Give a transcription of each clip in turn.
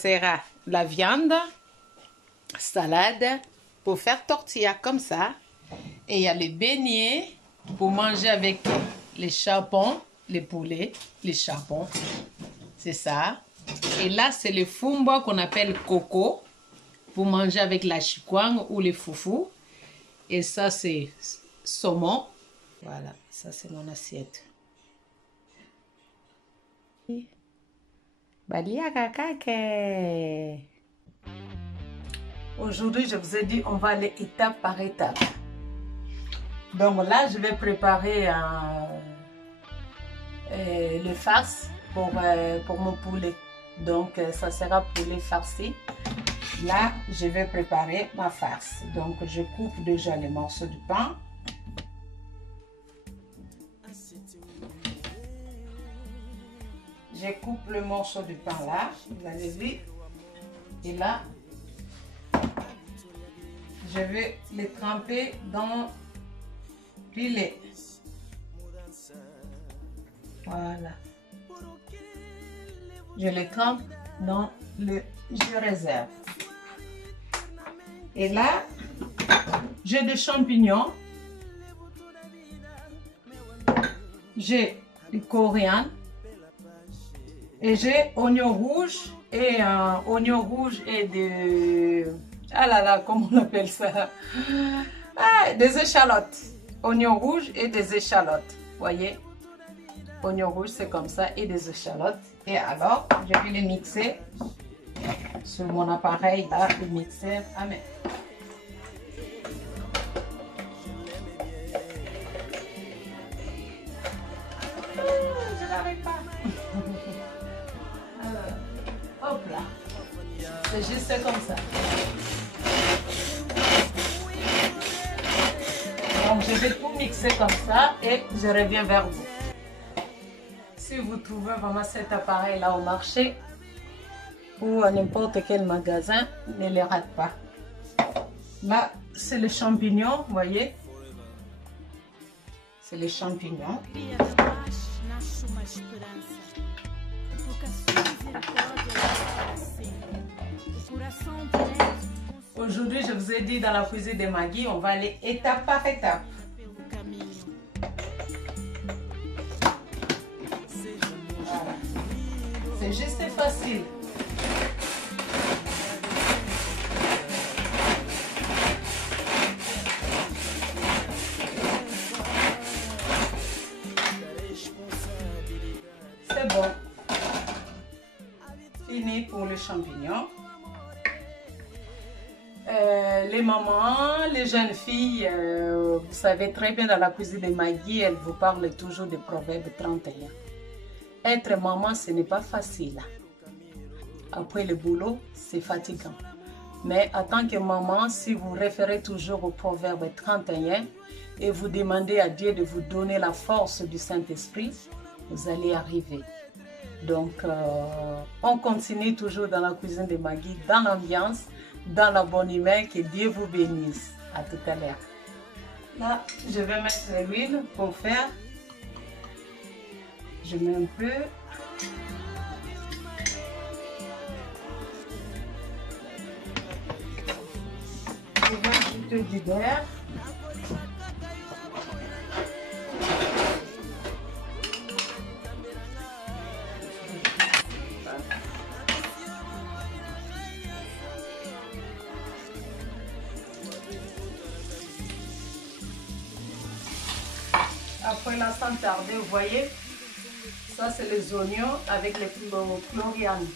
sera la viande, salade, pour faire tortilla comme ça. Et il y a les beignets pour manger avec les chapons, les poulets, les chapons. C'est ça. Et là, c'est le fumba qu'on appelle coco pour manger avec la chikwang ou les foufous. Et ça, c'est saumon. Voilà, ça, c'est mon assiette. Aujourd'hui, je vous ai dit, on va aller étape par étape. Donc là, je vais préparer le farce pour mon poulet. Donc, ça sera poulet farci. Là, je vais préparer ma farce. Donc, je coupe déjà les morceaux de pain. Je coupe le morceau de pain là, vous avez vu. Et là, je vais les tremper dans du lait. Voilà. Je les trempe dans le jus réserve. Et là, j'ai des champignons. J'ai du coriandre. Et j'ai oignon rouge et de... Ah là là, comment on appelle ça? Ah, des échalotes. Oignon rouge et des échalotes. Voyez? Oignon rouge, c'est comme ça, et des échalotes. Et alors, je vais les mixer sur mon appareil, là, le mixeur à main. Je n'arrive pas. Alors, hop là. C'est juste comme ça. Donc, je vais tout mixer comme ça et je reviens vers vous. Si vous trouvez vraiment cet appareil-là au marché ou à n'importe quel magasin, ne les rate pas. Là, c'est les champignons, vous voyez? C'est les champignons. Aujourd'hui, je vous ai dit dans la cuisine de Maggie, on va aller étape par étape. Voilà. C'est juste facile. C'est bon. Fini pour les champignons. Les mamans, les jeunes filles, vous savez très bien dans la cuisine de Maggie, elles vous parlent toujours des proverbes 31. Être maman, ce n'est pas facile. Après le boulot, c'est fatigant. Mais en tant que maman, si vous référez toujours au proverbe 31 et vous demandez à Dieu de vous donner la force du Saint-Esprit, vous allez arriver. Donc, on continue toujours dans la cuisine de Maggie, dans l'ambiance, dans la bonne humeur. Que Dieu vous bénisse. À tout à l'heure. Là, je vais mettre l'huile pour faire. Je mets un peu. Je vais ajouter du beurre. Après là, sans tarder, vous voyez, ça c'est les oignons avec les chloriane.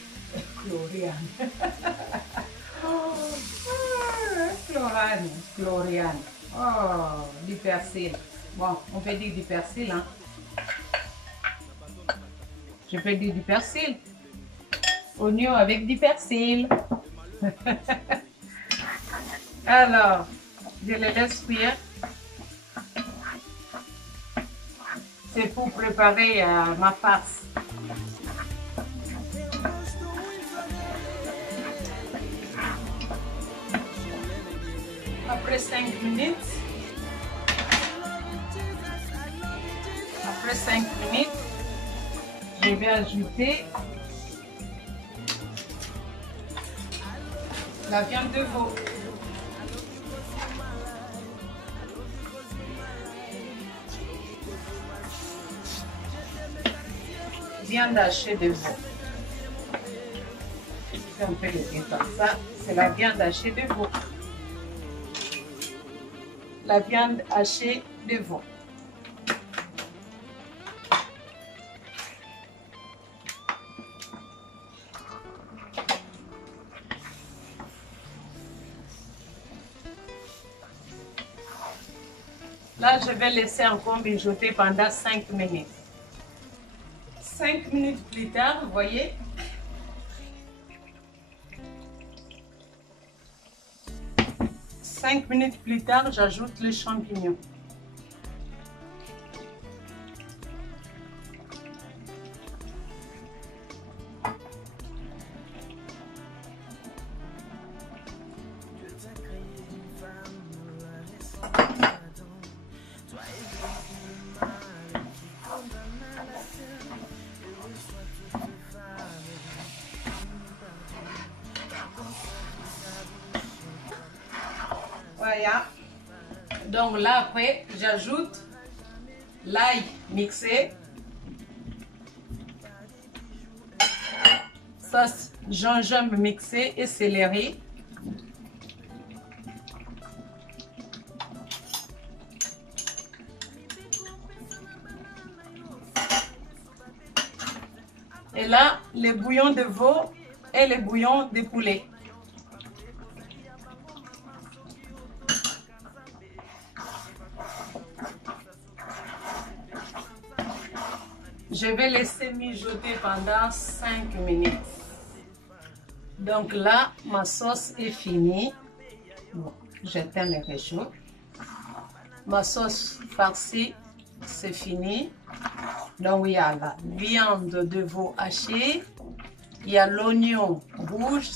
Chloriane. Oh, du persil. Bon, on peut dire du persil, hein. Je peux dire du persil. Oignon avec du persil. Alors, je les laisse cuire. C'est pour préparer ma farce. Après 5 minutes, je vais ajouter La viande de veau. Viande hachée de veau. Si on peut le dire comme ça, c'est la viande hachée de veau. La viande hachée de veau. Là, je vais laisser encore mijoter pendant 5 minutes. 5 minutes plus tard, vous voyez, cinq minutes plus tard, j'ajoute les champignons. Voilà. Donc là, après, j'ajoute l'ail mixé, sauce gingembre mixé et céleri. Et là, les bouillons de veau et les bouillons de poulet. Je vais laisser mijoter pendant 5 minutes. Donc là, ma sauce est finie. Bon, j'éteins le réchaud. Ma sauce farcie, c'est fini. Donc il y a la viande de veau hachée, il y a l'oignon rouge,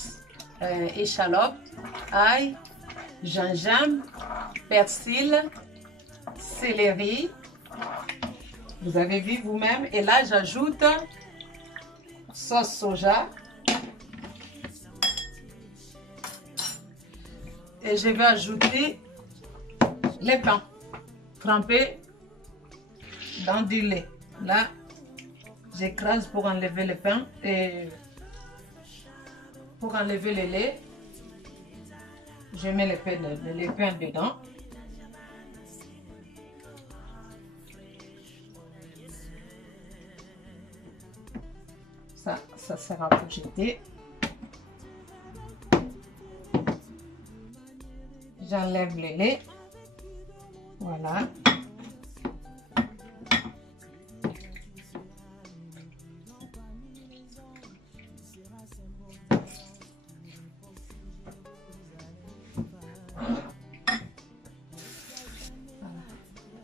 échalote, ail, gingembre, persil, céleri. Vous avez vu vous-même. Et là, j'ajoute sauce soja. Et je vais ajouter les pains trempés dans du lait. Là, j'écrase pour enlever le pain et pour enlever le lait, je mets les pains dedans. Ça sera pour jeter. J'enlève le lait. Voilà.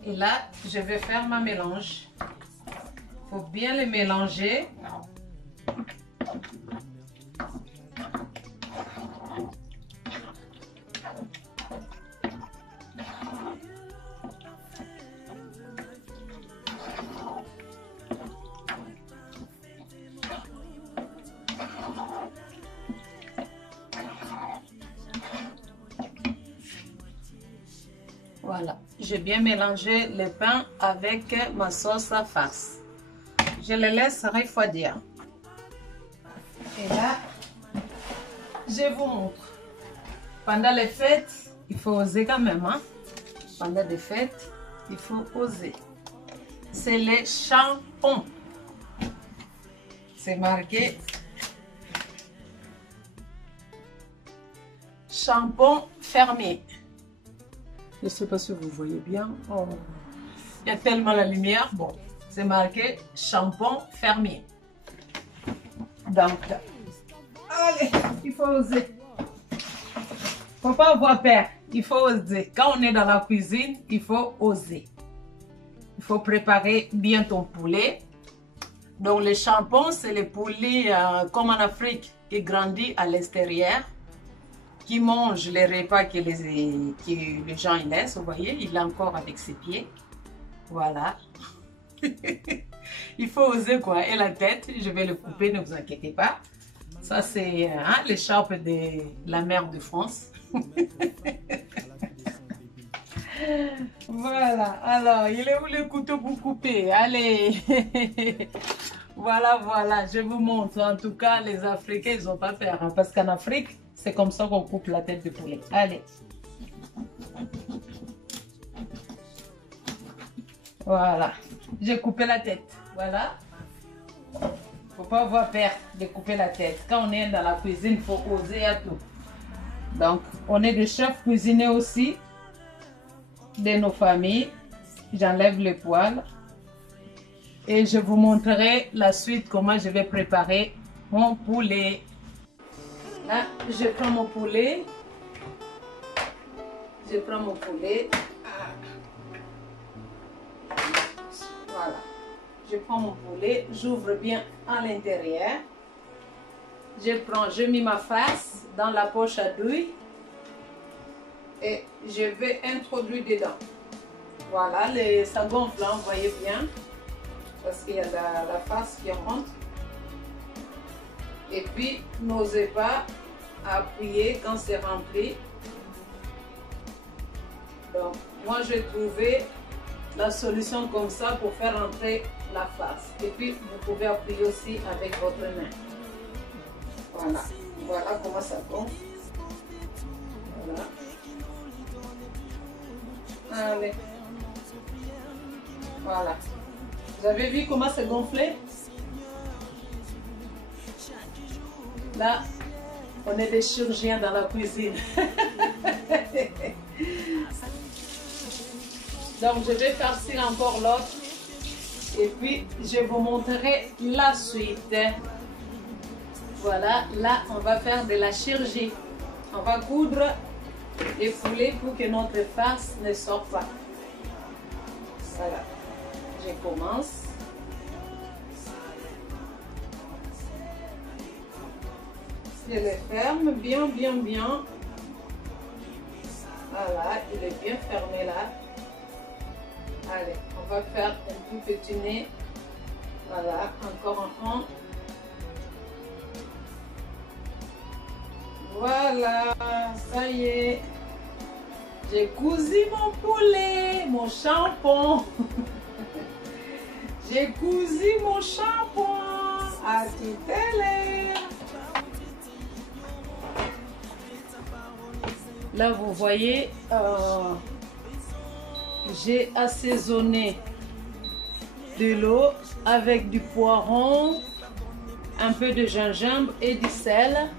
Et là, je vais faire ma mélange. Il faut bien le mélanger. Voilà, j'ai bien mélangé le pain avec ma sauce à farce. Je le laisse refroidir. Et là, je vous montre. Pendant les fêtes, il faut oser quand même. Hein? Pendant les fêtes, il faut oser. C'est les champons. C'est marqué champon fermier. Je ne sais pas si vous voyez bien. Oh. Il y a tellement la lumière. Bon, c'est marqué champon fermier. Donc, allez, il faut oser. Il ne faut pas avoir peur. Il faut oser. Quand on est dans la cuisine, il faut oser. Il faut préparer bien ton poulet. Donc, les champons, c'est les poulets comme en Afrique qui grandit à l'extérieur, qui mange les repas que les gens ils laissent. Vous voyez, il est encore avec ses pieds. Voilà. Il faut oser quoi. Et la tête, je vais le couper, ne vous inquiétez pas. Ça, c'est l'écharpe de la mère de France. Voilà, alors, il est où le couteau pour couper? Allez. Voilà, voilà, je vous montre. En tout cas, les Africains, ils n'ont pas peur. Hein, parce qu'en Afrique, c'est comme ça qu'on coupe la tête de poulet. Allez. Voilà. J'ai coupé la tête. Voilà. Faut pas avoir peur de couper la tête. Quand on est dans la cuisine, il faut oser à tout. Donc, on est des chefs cuisiniers aussi de nos familles. J'enlève le poil. Et je vous montrerai la suite, comment je vais préparer mon poulet. Là, je prends mon poulet. Je prends mon poulet. Voilà. Je prends mon poulet, j'ouvre bien à l'intérieur. Je mets ma face dans la poche à douille. Et je vais introduire dedans. Voilà, ça gonfle, hein, vous voyez bien. Parce qu'il y a la face qui rentre. Et puis, n'osez pas appuyer quand c'est rempli. Donc, moi, j'ai trouvé la solution comme ça pour faire entrer la face. Et puis, vous pouvez appuyer aussi avec votre main. Voilà. Voilà comment ça gonfle. Voilà. Allez. Voilà. Vous avez vu comment c'est gonflé? Là, on est des chirurgiens dans la cuisine. Donc, je vais farcir encore l'autre. Et puis, je vous montrerai la suite. Voilà, là, on va faire de la chirurgie. On va coudre les poulets pour que notre face ne sorte pas. Voilà. Je commence. Je le ferme bien, bien, bien. Voilà, il est bien fermé là. Allez, on va faire un tout petit nez. Voilà, encore un. Voilà, ça y est. J'ai cousu mon poulet, mon chapon. J'ai cousu mon chapon. À tout à l'heure. Là, vous voyez, j'ai assaisonné de l'eau avec du poiron, un peu de gingembre et du sel.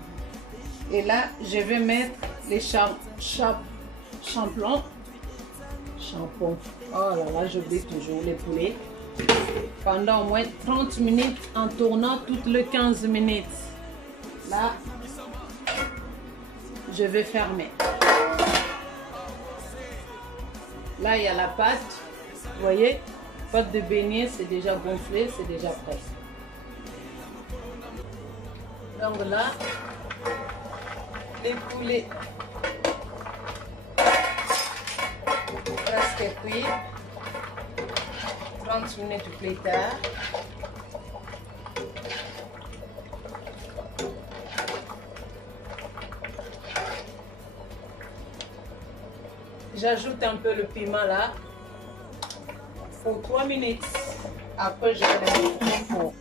Et là, je vais mettre les champignons. Oh là là, j'oublie toujours les poulets. Pendant au moins 30 minutes en tournant toutes les 15 minutes. Là, je vais fermer. Là, il y a la pâte. Vous voyez, pâte de beignet, c'est déjà gonflé, c'est déjà prêt. Donc là, les poulets presque cuits. 30 minutes plus tard. J'ajoute un peu le piment là pour 3 minutes. Après, je vais le mettre au four.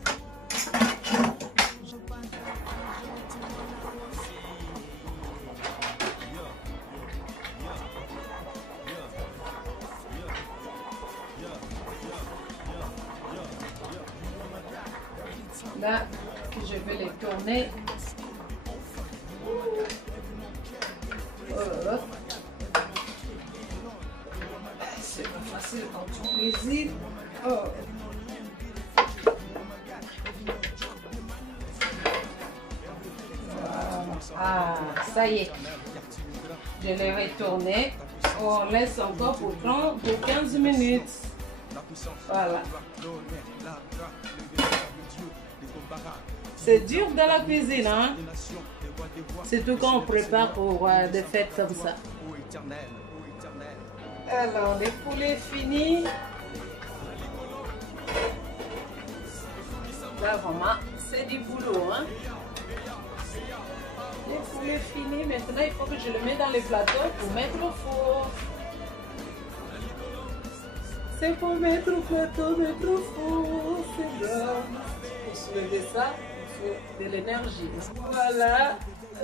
Là, je vais les tourner. C'est pas facile quand tu cuisines. Oh. Ah, ça y est. Je l'ai retourné. On laisse encore pour 15 minutes. Voilà. C'est dur dans la cuisine, hein? Surtout quand on prépare pour des fêtes comme ça. Alors, les poulets finis. Là, vraiment, c'est du boulot, hein? Le poulet fini. Maintenant, il faut que je le mette dans le plateau pour mettre au four. C'est pour mettre au plateau, mettre au four. C'est bon. Pour soulever ça, il faut de l'énergie. Voilà.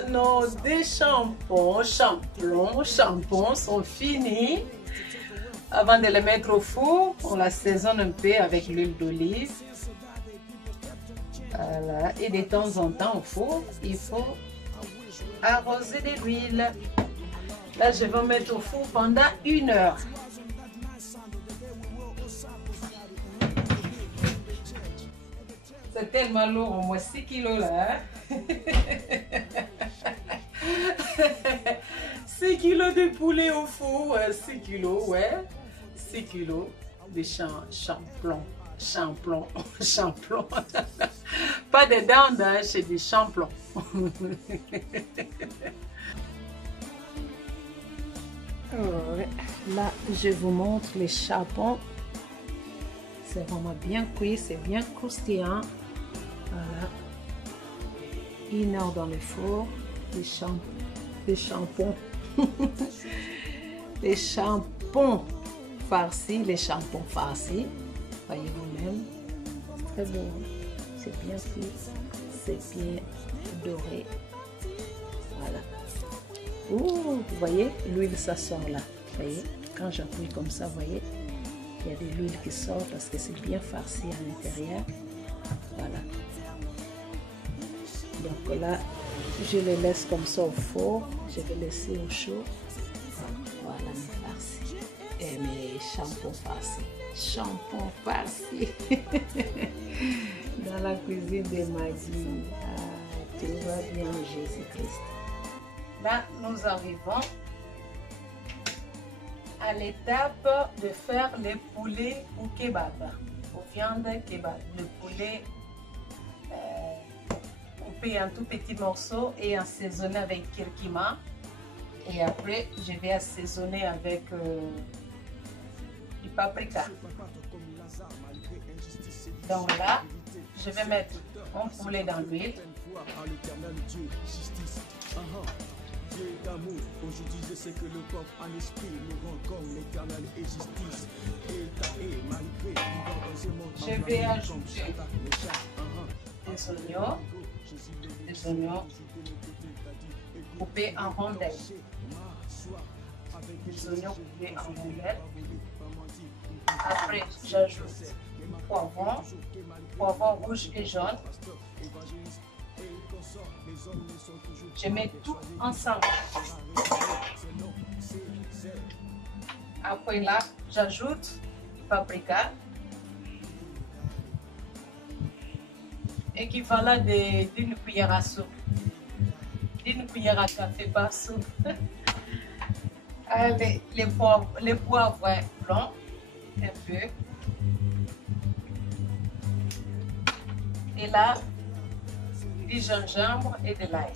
Nos deux champignons sont finis. Avant de les mettre au four, on l'assaisonne un peu avec l'huile d'olive. Voilà. Et de temps en temps au four, il faut arroser de l'huile. Là, je vais mettre au four pendant 1 heure. C'est tellement lourd, au moins 6 kilos là. Hein? 6 kilos de poulet au four, 6 kilos, ouais. 6 kilos de champlon. Pas de dinde, hein, c'est du champlon. Ouais. Là, je vous montre les chapons. C'est vraiment bien cuit, c'est bien croustillant. Voilà. 1 heure dans le four. Les champons. Les champons farcis, voyez vous-même, c'est très bon, c'est bien cuit, c'est bien doré, voilà. Ouh, vous voyez, l'huile ça sort là, vous voyez, quand j'appuie comme ça, vous voyez, il y a de l'huile qui sort parce que c'est bien farci à l'intérieur, voilà. Donc là, je les laisse comme ça au four, je vais laisser au chaud. Voilà mes farcis. Et mes shampoings farcis. Dans la cuisine de Maggie. Ah, tout va bien, Jésus-Christ. Là, nous arrivons à l'étape de faire le poulet au kebab, aux viandes kebab. Le poulet coupé en tout petits morceaux et assaisonné avec curcuma. Et après, je vais assaisonner avec du paprika. Donc là, je vais mettre mon poulet dans l'huile. Je vais ajouter des oignons coupés en rondelles. Des oignons coupés en rondelles. Après, j'ajoute poivron rouge et jaune. Je mets tout ensemble. Après là, j'ajoute paprika. Équivalent d'une cuillère à soupe. D'une cuillère à café par soupe. Les poivrons blancs, un peu. Et là, du gingembre et de l'ail.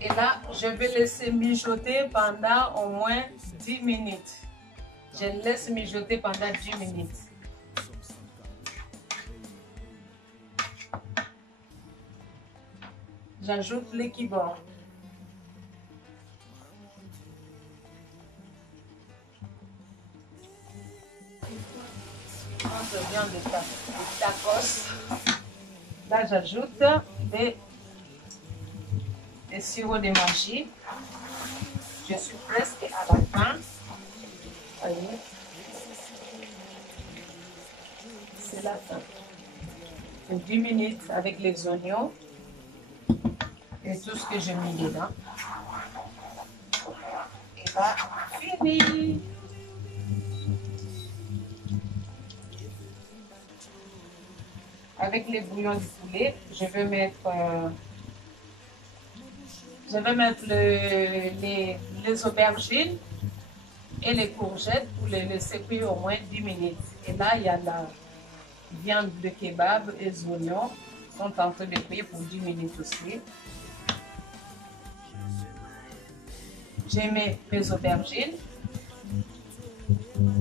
Et là, je vais laisser mijoter pendant au moins 10 minutes. Je laisse mijoter pendant 10 minutes. J'ajoute l'équibord. Notre viande de tacos. Là, j'ajoute des sirop de magie. Je suis presque à la fin. Voyez. C'est la fin. 10 minutes avec les oignons et tout ce que j'ai mis dedans. Et là, fini. Avec les bouillons du poulet, je vais mettre les aubergines et les courgettes pour les laisser cuire au moins 10 minutes. Et là, il y a la viande de kebab et les oignons. sont en train de cuire pour 10 minutes aussi. Je mets mes aubergines.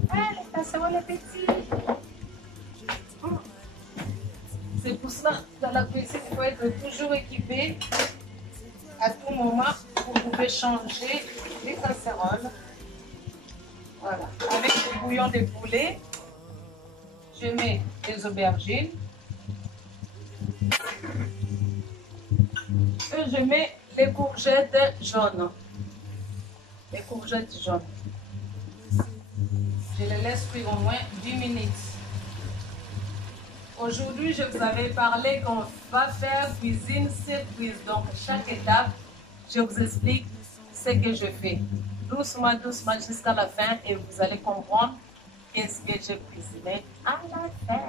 Ah, la casserole est petite. C'est pour cela, dans la cuisine, il faut être toujours équipé à tout moment. Vous pouvez changer les casseroles. Voilà. Avec le bouillon de poulet, je mets les aubergines. Et je mets les courgettes jaunes. Les courgettes jaunes. Je les laisse cuire au moins 10 minutes. Aujourd'hui, je vous avais parlé qu'on va faire cuisine surprise. Donc, chaque étape, je vous explique ce que je fais. Doucement, doucement jusqu'à la fin et vous allez comprendre qu'est-ce que j'ai cuisiné à la fin.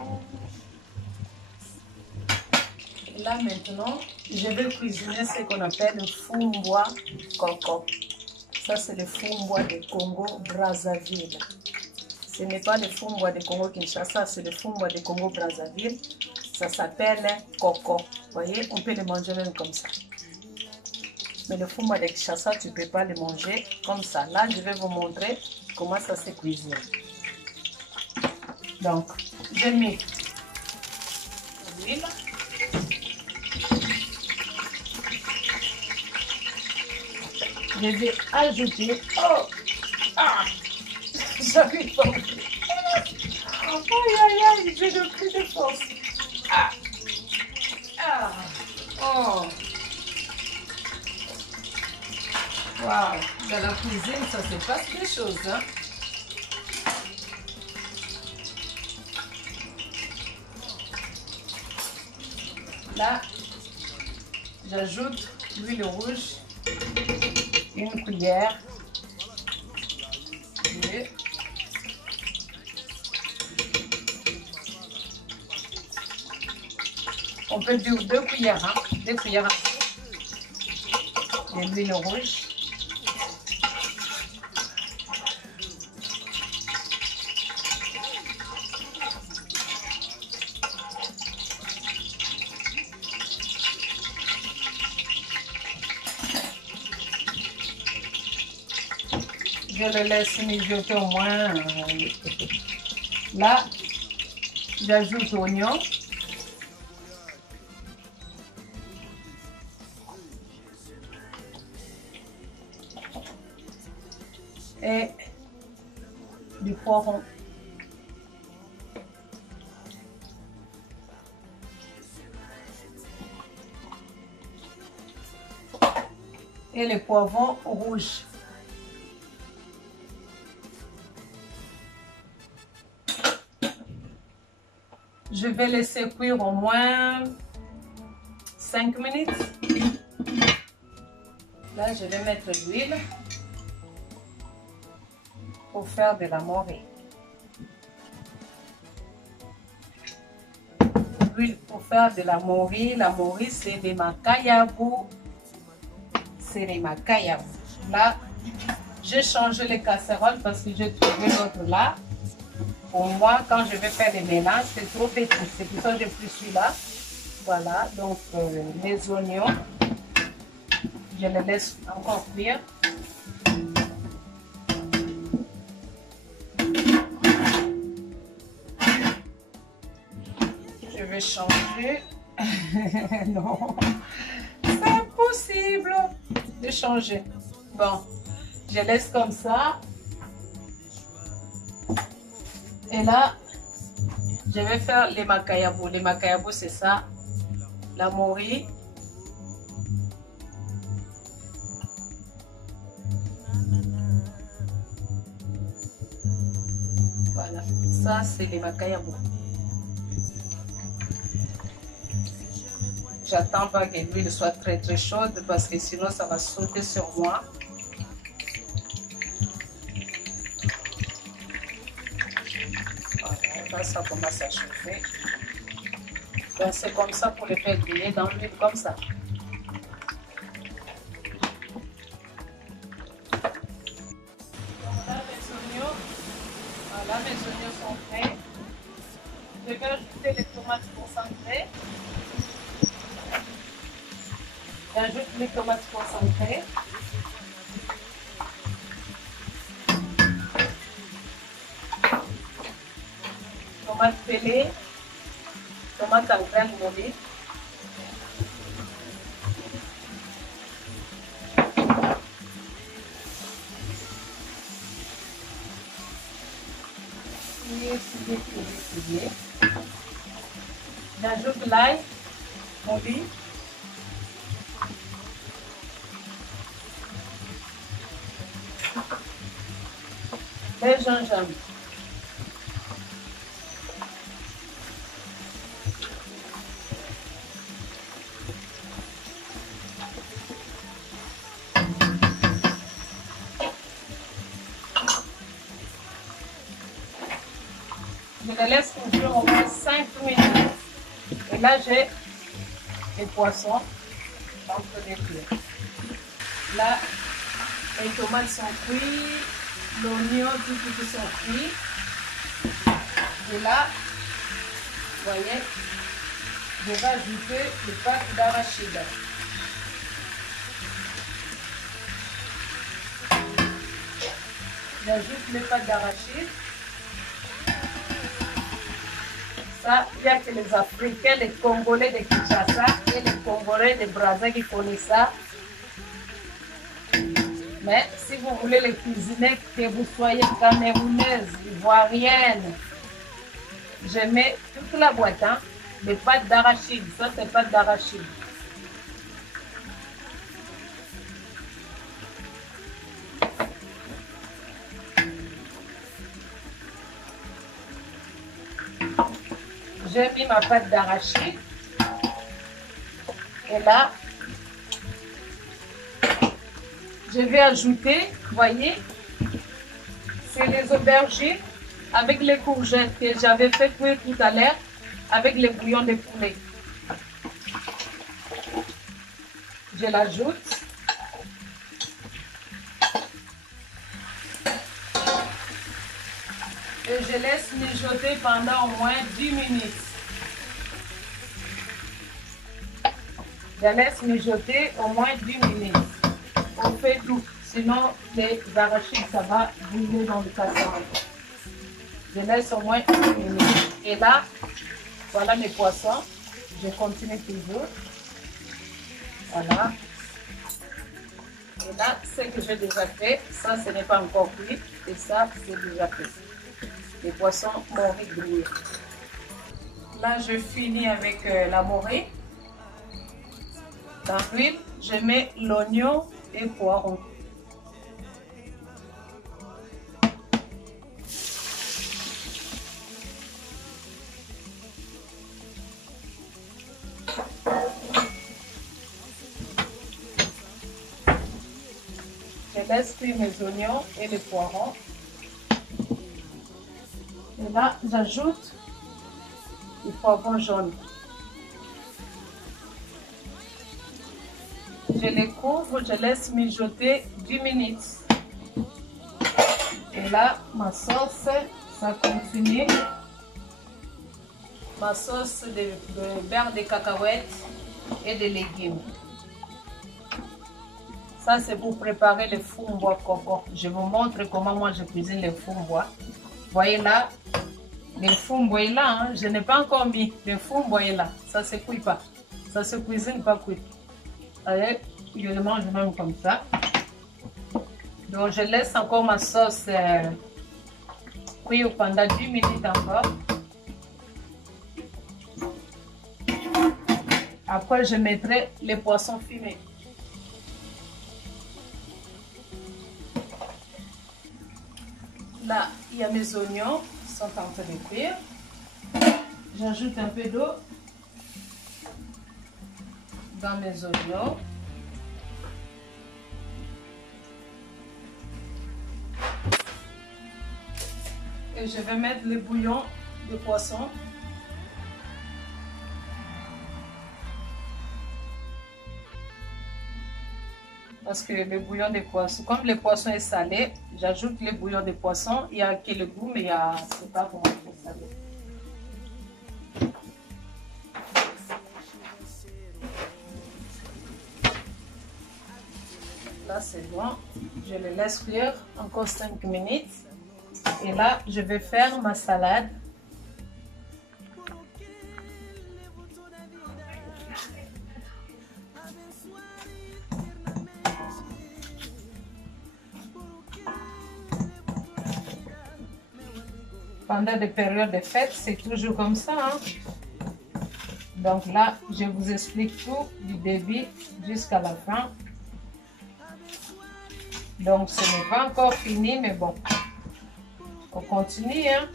Et là, maintenant, je vais cuisiner ce qu'on appelle le fumbois coco. Ça, c'est le fumbois de Congo Brazzaville. Ce n'est pas le fumbois de Congo Kinshasa, c'est le fumbois de Congo Brazzaville. Ça s'appelle coco. Vous voyez, on peut le manger même comme ça. Mais le fumbois de Kinshasa, tu ne peux pas le manger comme ça. Là, je vais vous montrer comment ça se cuisine. Donc, je mets l'huile. Je vais ajouter. Oh! Ah! J'arrive pas. Aïe aïe aïe, j'ai le plus de force. Ah! Ah! Oh! Waouh! Dans la cuisine, ça se passe des choses, hein? Là, j'ajoute l'huile rouge. Une cuillère. Deux. On peut dire 2 cuillères, hein? 2 cuillères de l'huile rouge. Je le laisse mijoter au moins. Là, j'ajoute l'oignon. Et du poivron. Et le poivron rouge. Je vais laisser cuire au moins 5 minutes. Là, je vais mettre l'huile pour faire de la morue. L'huile pour faire de la morue. La morue, c'est des makayabou. C'est les makayabou. Là, j'ai changé les casseroles parce que j'ai trouvé l'autre là. Pour moi, quand je vais faire des mélanges, c'est trop petit. C'est pour ça que j'ai pris celui-là. Voilà, donc les oignons, je les laisse encore cuire. Je vais changer. Non, c'est impossible de changer. Bon, je laisse comme ça. Et là, je vais faire les makayabou. Les makayabou, c'est ça. La morue. Voilà. Ça, c'est les makayabou. J'attends pas que l'huile soit très très chaude parce que sinon ça va sauter sur moi. Là, ça commence à chauffer. C'est comme ça pour les faire griller dans l'huile, comme ça. Voilà, mes oignons sont prêts. Je vais ajouter les tomates concentrées. les tomates concentrées. Tomates pelées, tomates en graines moulues. J'ajoute l'ail moulu. Le gingembre. Je les laisse cuire au moins 5 minutes. Et là, j'ai les poissons en train de cuire. Là, les tomates sont cuites, l'oignon, tout sont cuits. Et là, vous voyez, je vais ajouter les pâtes d'arachide. J'ajoute les pâtes d'arachide. Ça, il n'y a que les Africains, les Congolais de Kinshasa et les Congolais de Brazza qui connaissent ça. Mais si vous voulez les cuisiner, que vous soyez camerounaise, ivoirienne, je mets toute la boîte, hein, des pâtes d'arachide. Ça, c'est pâtes d'arachide. J'ai mis ma pâte d'arachide. Et là, je vais ajouter, vous voyez, c'est les aubergines avec les courgettes que j'avais fait cuire tout à l'heure avec le bouillon de poulet. Je l'ajoute. Et je laisse mijoter pendant au moins 10 minutes. Je laisse mijoter au moins 10 minutes. On fait tout, sinon les arachides, ça va brûler dans le casserole. Je laisse au moins 10 minutes. Et là, voilà mes poissons. Je continue toujours. Voilà. Et là, ce que j'ai déjà fait, ça, ce n'est pas encore cuit. Et ça, c'est déjà fait. Les poissons morés grillés. Là, je finis avec la morée. Dans l'huile, je mets l'oignon et poireau. Je laisse cuire mes oignons et les poireaux. Et là, j'ajoute le poivron jaune. Je les couvre, je laisse mijoter 10 minutes. Et là, ma sauce, ça continue. Ma sauce de beurre de cacahuètes et de légumes. Ça, c'est pour préparer le fumbois coco. Je vous montre comment moi je cuisine le fumbois. Vous voyez là, le fumbois est là. Hein? Je n'ai pas encore mis. Le fumbois est là. Ça ne se cuit pas. Ça se cuisine pas cuit. Allez, je le mange même comme ça. Donc, je laisse encore ma sauce cuire pendant 10 minutes encore. Après, je mettrai les poissons fumés. Là, il y a mes oignons qui sont en train de cuire. J'ajoute un peu d'eau dans mes oignons. Et je vais mettre le bouillon de poisson. Parce que le bouillon de poisson, comme le poisson est salé, j'ajoute le bouillon de poisson. Il y a que le goût, mais c'est pas vraiment trop salé. Là, c'est bon. Je le laisse cuire encore 5 minutes. Et là, je vais faire ma salade. Pendant des périodes de fête, c'est toujours comme ça. Hein? Donc là, je vous explique tout du début jusqu'à la fin. Donc, ce n'est pas encore fini, mais bon, on continue. Hein?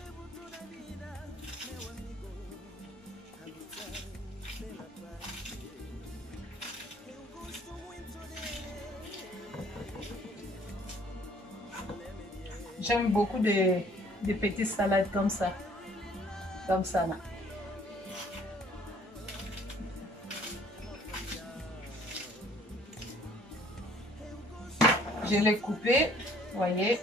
J'aime beaucoup des petites salades comme ça. Comme ça, là. Je l'ai coupé, voyez.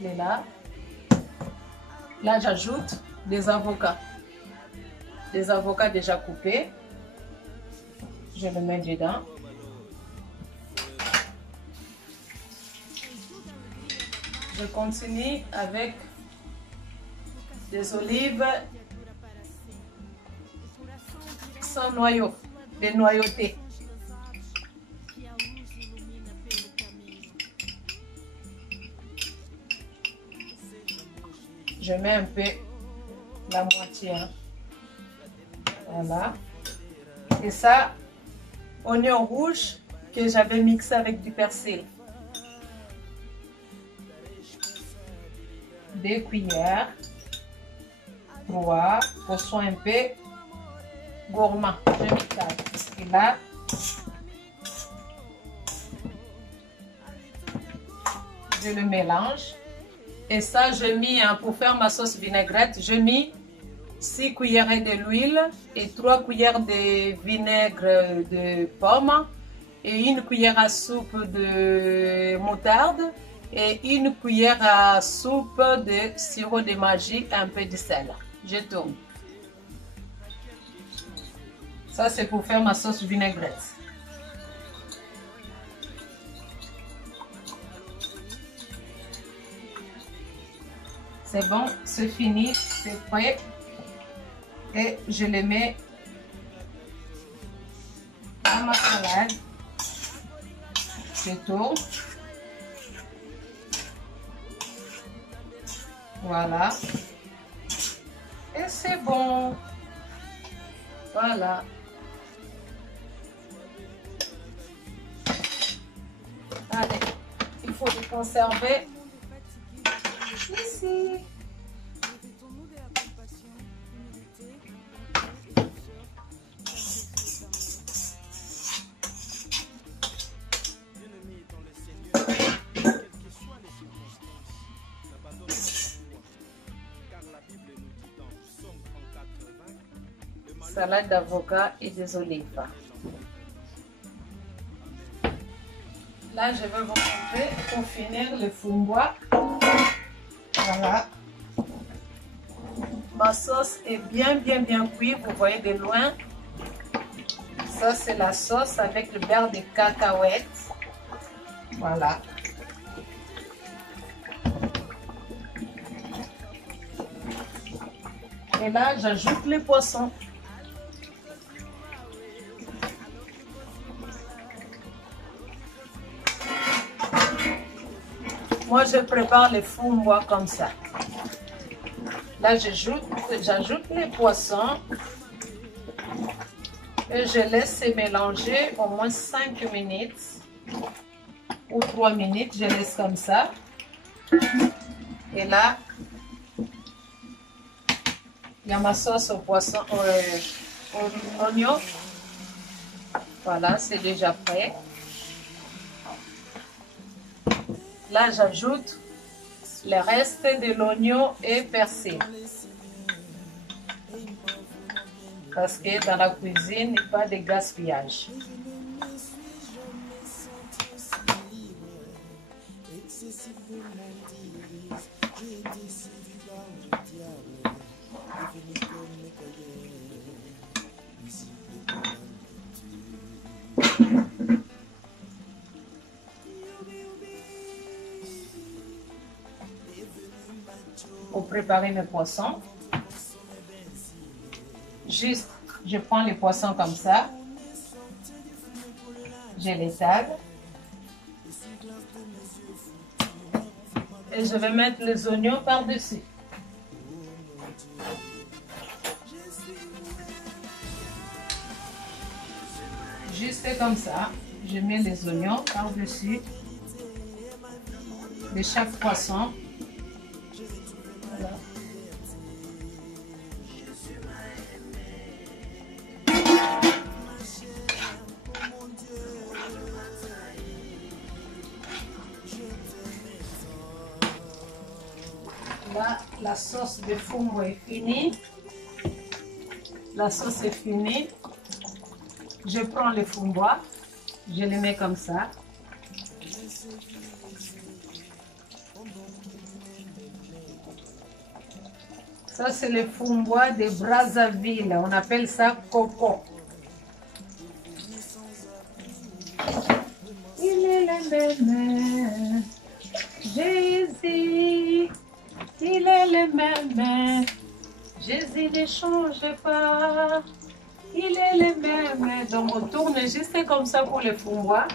Il est là. Là, j'ajoute des avocats. Des avocats déjà coupés. Je le mets dedans. Je continue avec des olives sans noyau, des noyautés. Je mets un peu la moitié. Hein. Voilà. Et ça, oignon rouge que j'avais mixé avec du persil. 2 cuillères, 3, pour soit un peu gourmand. Je mixe. Et là, je le mélange. Et ça, je mis, pour faire ma sauce vinaigrette, je mis 6 cuillères d'huile et 3 cuillères de vinaigre de pomme et 1 cuillère à soupe de moutarde et 1 cuillère à soupe de sirop de magie et un peu de sel. Je tourne. Ça, c'est pour faire ma sauce vinaigrette. C'est bon, c'est fini, c'est prêt. Et je les mets dans ma salade. Je tourne. Voilà. Et c'est bon. Voilà. Allez, il faut les conserver ici. Salade d'avocat et des olives. Là, je vais vous montrer pour finir le frambois. Voilà. Ma sauce est bien cuite, vous voyez de loin. Ça, c'est la sauce avec le beurre de cacahuètes. Voilà. Et là, j'ajoute les poissons. Moi, je prépare les frambois comme ça. Là, j'ajoute les poissons et je laisse se mélanger au moins 5 minutes ou 3 minutes. Je laisse comme ça. Et là, il y a ma sauce au poisson, au oignon. Voilà, c'est déjà prêt. Là, j'ajoute le reste de l'oignon et persil. Parce que dans la cuisine, il n'y a pas de gaspillage. préparer mes poissons. Juste, je prends les poissons comme ça. Je les tag. Et je vais mettre les oignons par-dessus. Juste comme ça, je mets les oignons par-dessus de chaque poisson. Voilà. Là, la sauce de fumbo est finie. La sauce est finie. Je prends les fumbois, je les mets comme ça. Ça, c'est le fumbois de Brazzaville. On appelle ça coco. Il est le même, Jésus. Il est le même, Jésus ne change pas. Il est le même. Donc on tourne juste comme ça pour le fumbois.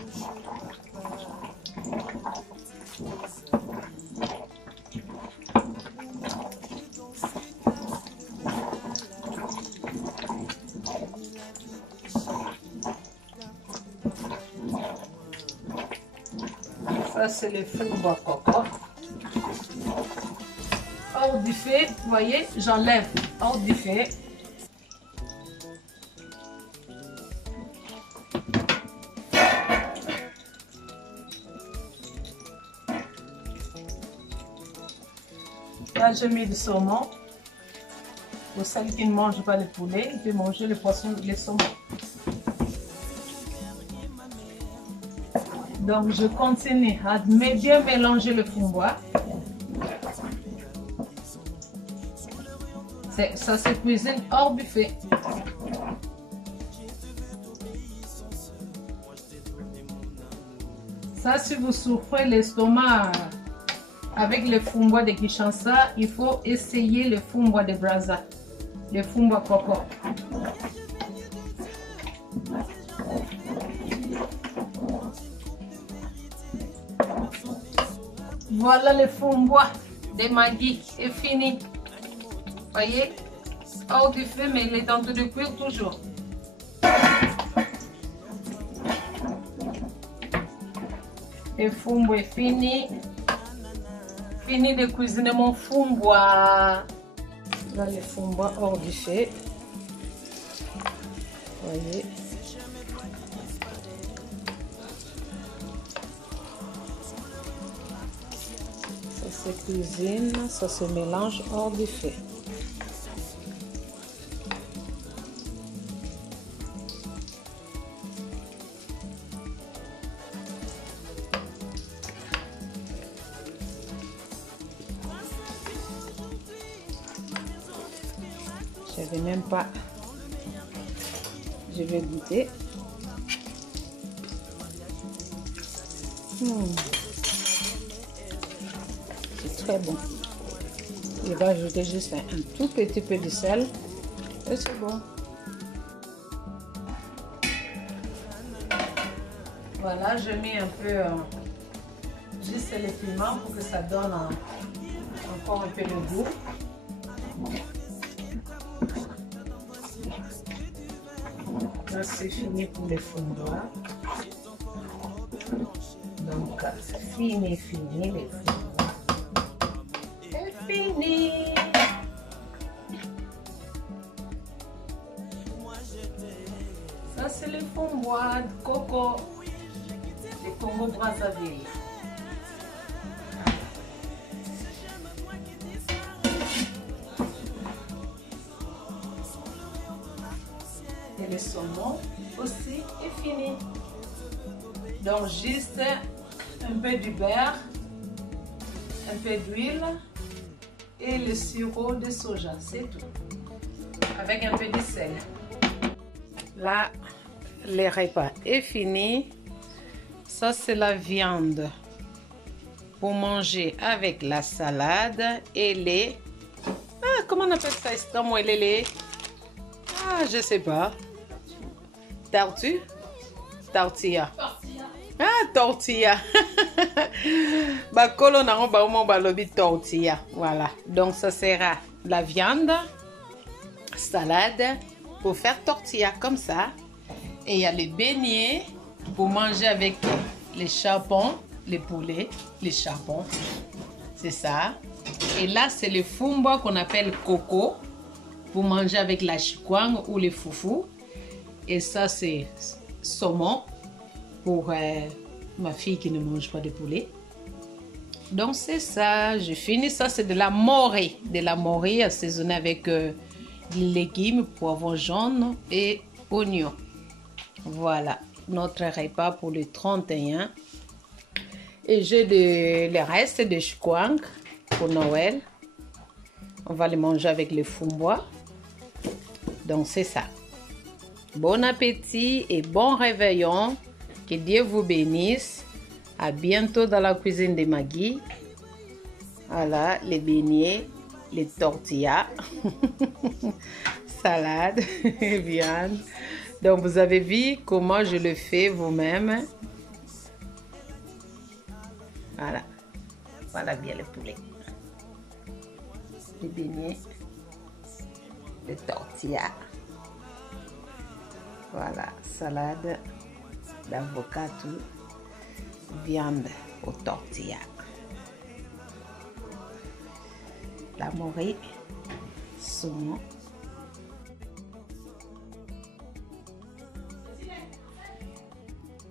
Ça c'est le fumbois coco. Hors du feu, vous voyez, j'enlève hors du feu. Là, j'ai mis du saumon. Pour celles qui ne mangent pas le poulet, ils peuvent manger le poisson, le saumon. Donc, je continue à bien mélanger le fumbois. Ça se cuisine hors du feu. Ça, si vous souffrez l'estomac avec le fumbois de Kinshasa, il faut essayer le fumbois de Brazza, le fumbois coco. Voilà le fumbois de Magui est fini. Voyez, hors du feu, mais il est en train de cuire toujours. Le fumbois est fini. Fini de cuisiner mon fumbois. Là, le fumbois hors du feu. Voyez. Ça se cuisine, ça se mélange hors du feu. Je vais même pas. Je vais goûter. C'est très bon. Je vais ajouter juste un tout petit peu de sel. Et c'est bon. Voilà, je mets un peu juste le piment pour que ça donne encore un peu de goût. Là, c'est fini pour les fumbois. Donc, fini les fumbois. C'est fini. Ça, c'est le fumbois de coco de Congo Brazzaville. Et le saumon aussi est fini. Donc juste un peu du beurre, un peu d'huile et le sirop de soja, c'est tout. Avec un peu de sel. Là, le repas est fini. Ça, c'est la viande pour manger avec la salade et les comment on appelle ça? Estramouelele? Ah, je sais pas. Tortue? Tortilla. Ah, tortilla. Bakolo na ba omo ba lobi tortilla. Voilà. Donc ça sera la viande, salade pour faire tortilla comme ça. Et il y a les beignets pour manger avec les charbons, les poulets, les charbons. C'est ça. Et là, c'est le fumba qu'on appelle coco pour manger avec la chikwang ou les foufous. Et ça, c'est saumon pour ma fille qui ne mange pas de poulet. Donc, c'est ça. Je finis. Ça, c'est de la morée. De la morée assaisonnée avec des légumes, poivrons jaunes et oignons. Voilà notre repas pour le 31. Et j'ai le reste de chikwang pour Noël. On va les manger avec le fumba. Donc, c'est ça. Bon appétit et bon réveillon. Que Dieu vous bénisse. À bientôt dans la cuisine de Maggie. Voilà, les beignets, les tortillas, salade, viande. Donc, vous avez vu comment je le fais vous-même. Voilà. Voilà bien le poulet. Les beignets, les tortillas. Voilà, salade d'avocat, tout. Viande aux tortillas. La morée, saumon.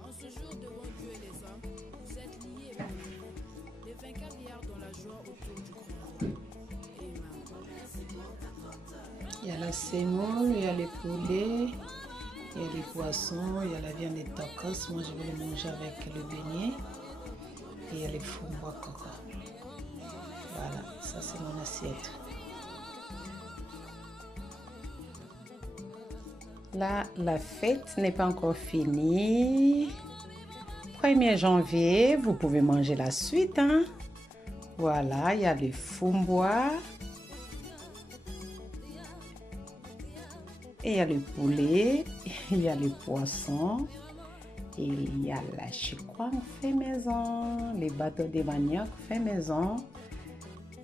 En ce jour devant Dieu et les hommes, vous êtes liés et unis. Les vainqueurs veillèrent dans la joie autour du grand. Il y a la semoule, il y a les poulets, il y a les poissons, il y a la viande de tacos. Moi, je vais le manger avec le beignet. Et il y a les fumba coco. Voilà, ça c'est mon assiette. Là, la fête n'est pas encore finie. 1er janvier, vous pouvez manger la suite. Hein? Voilà, il y a les fumba. Et il y a le poulet, il y a le poisson, et il y a la chikwang fait maison, les bateaux de manioc fait maison,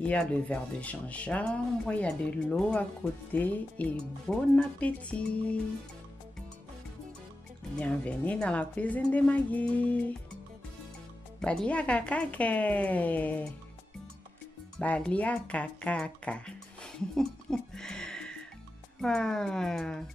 il y a le verre de gingembre, il y a de l'eau à côté et bon appétit. Bienvenue dans la cuisine de Maggie. Balia kakake. Balia kakaka. Wow.